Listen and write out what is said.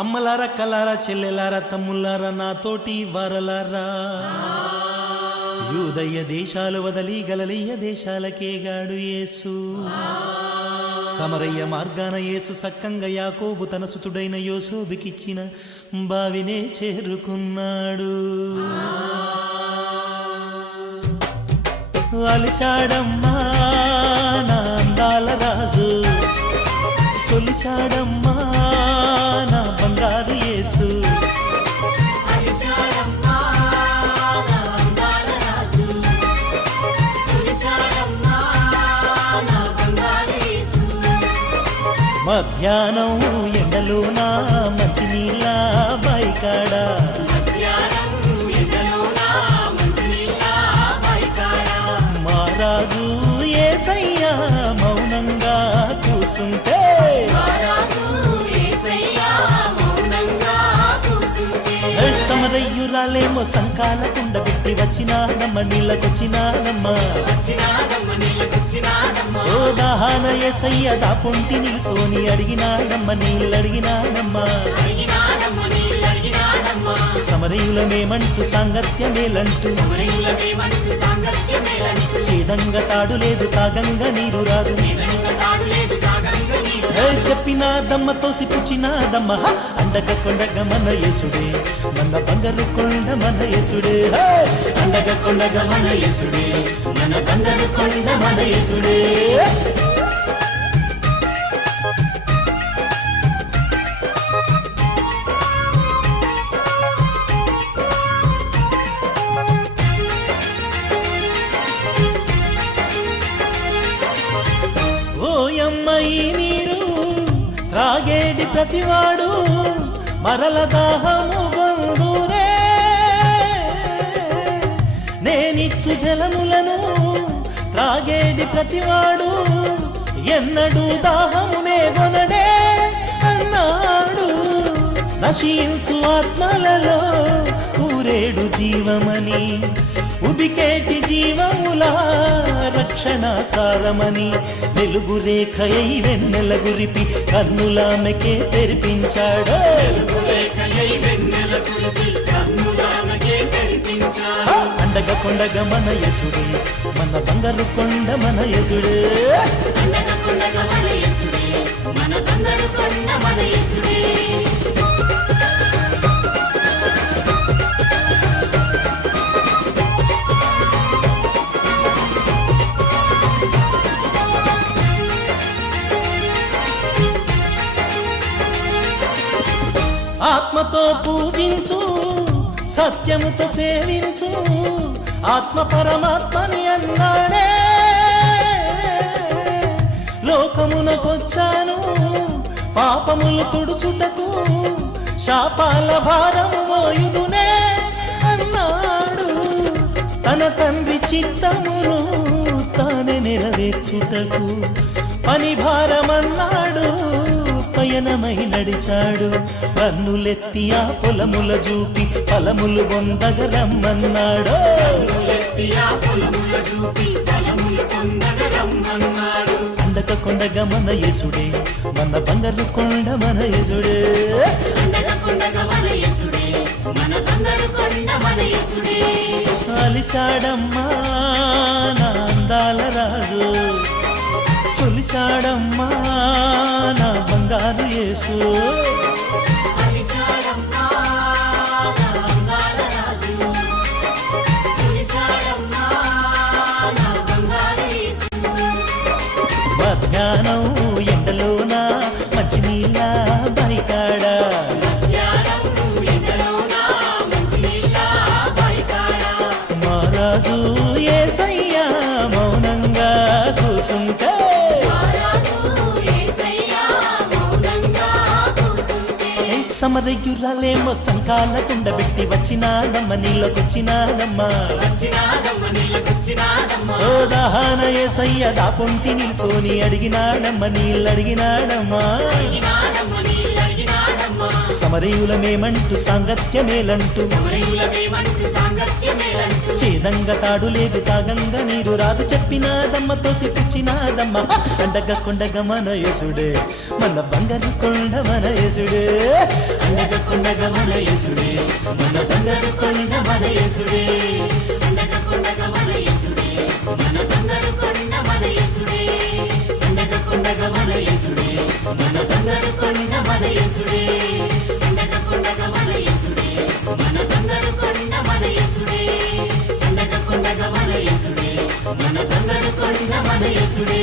అమ్మలారా కలారా చెల్లెలారా తమ్ముళ్ళారా నాతోటి వారలారా యూదయ్య దేశాలు వదలి గలలియ దేశాలకేగాడు యేసు సమరయ్య మార్గాన యేసు సక్కంగా యాకోబు తన సుతుడైన యోసేపుకిచ్చిన బావినే చేరుకున్నాడు. అలిశాడమ్మా నా అందాల రాజు, సొలిశాడమ్మా నా బంగారు యేసు. మధ్యాహ్నం ఎండలో నా మంచి నీళ్ళ బైకాడా, మా రాజు యేసయ్యా మౌనంగా కూసుంటే సమరయ్యురాలేమో సంకాల కుండ పెట్టి వచ్చినాదమ్మ నీళ్ళకొచ్చినాదమ్మా. ఓ దాహాన యేసయ్య దాపొంటి నిలుసోని అడిగినాడమ్మ నీళ్ళడిగినాడమ్మా. సమరయులమేమంటూ సాంగత్యమేలంటూ చేదంగా తాడు లేదు తాగంగా నీరు రాదు. చెప్పినాదమ్మ తోసి పుచ్చినాదమ్మ అండగా కొండగా మన యేసుడే, మన బంగారు కొండ మన యేసుడే. అండగా కొండగా మన యేసుడే, మన బంగారు కొండ మన యేసుడే. ఓయమ్మయి నీరు త్రాగేడి ప్రతివాడు మరల దాహము గొందురే, నేనిచ్చు జలములను త్రాగేడి ప్రతివాడు ఎన్నడూ దాహమునే గొనడే అన్నాడు. నశించు ఆత్మలలో ఊరేడు జీవమని, ఉబికేటి జీవముల రక్షణ సారమని, వెలుగు రేఖయై వెన్నెల గురిపి కన్నులామెకే తెరిపించాడు. అండగా కొండగా మన యేసుడే, మన బంగారు కొండ మన యేసుడే. ఆత్మతో పూజించు, సత్యముతో సేవించు, ఆత్మ పరమాత్మని అన్నాడే. లోకమునకొచ్చాను పాపములు తుడుచుటకు, శాపాల భారము మోయుదునే అన్నాడు. తన తండ్రి చిత్తమును తానే నెరవేర్చుటకు పని భారమన్నాడు. పయనమై నడిచాడు, కన్నులెత్తి ఆ పొలముల చూపి ఫలములు పొందగ రమ్మన్నాడు. అండక కొండగా మన యేసుడే, మన బంగారు కొండ మన యేసుడే. అలిశాడమ్మా నా అందాల రాజు, సొలిశాడమ్మా నా బంగారు యేసు. మధ్యాహ్నం ఎండలోన మంచి నీళ్ళ బైకాడా, మా రాజు యేసయ్యా మౌనంగా కూసుంటే సమరయ్యురాలేమో సంకాల కుండ పెట్టి వచ్చినాదమ్మ నీళ్ళకొచ్చినాదమ్మా. ఓ దాహాన యేసయ్య దాపొంటి నిలుసోని అడిగినాడమ్మ నీళ్ళడిగినాడమ్మా. సమరయులమేమంటూ సాంగత్యమేలంటూ వేదంగా తాడు లేదు తాగంగా నీరు రాదు చెప్పినాదమ్మ తోసి పుచ్చినాదమ్మ అండగా కొండగా మన యేసుడే మన బంగారు కొండ మన యేసుడే అండగా కొండగా మన యేసుడే మన బంగారు కొండ మన యేసుడే అండగా కొండగా మన యేసుడే మన బంగారు కొండ మన యేసుడే అండగా కొండగా మన యేసుడే మన బంగారు కొండ మన యేసుడే అండగా కొండగా మన యేసుడే మన బంగారు కొండ మన యేసుడే అండగా కొండగా మన యేసుడే మన బంగారు కొండ మన యేసుడే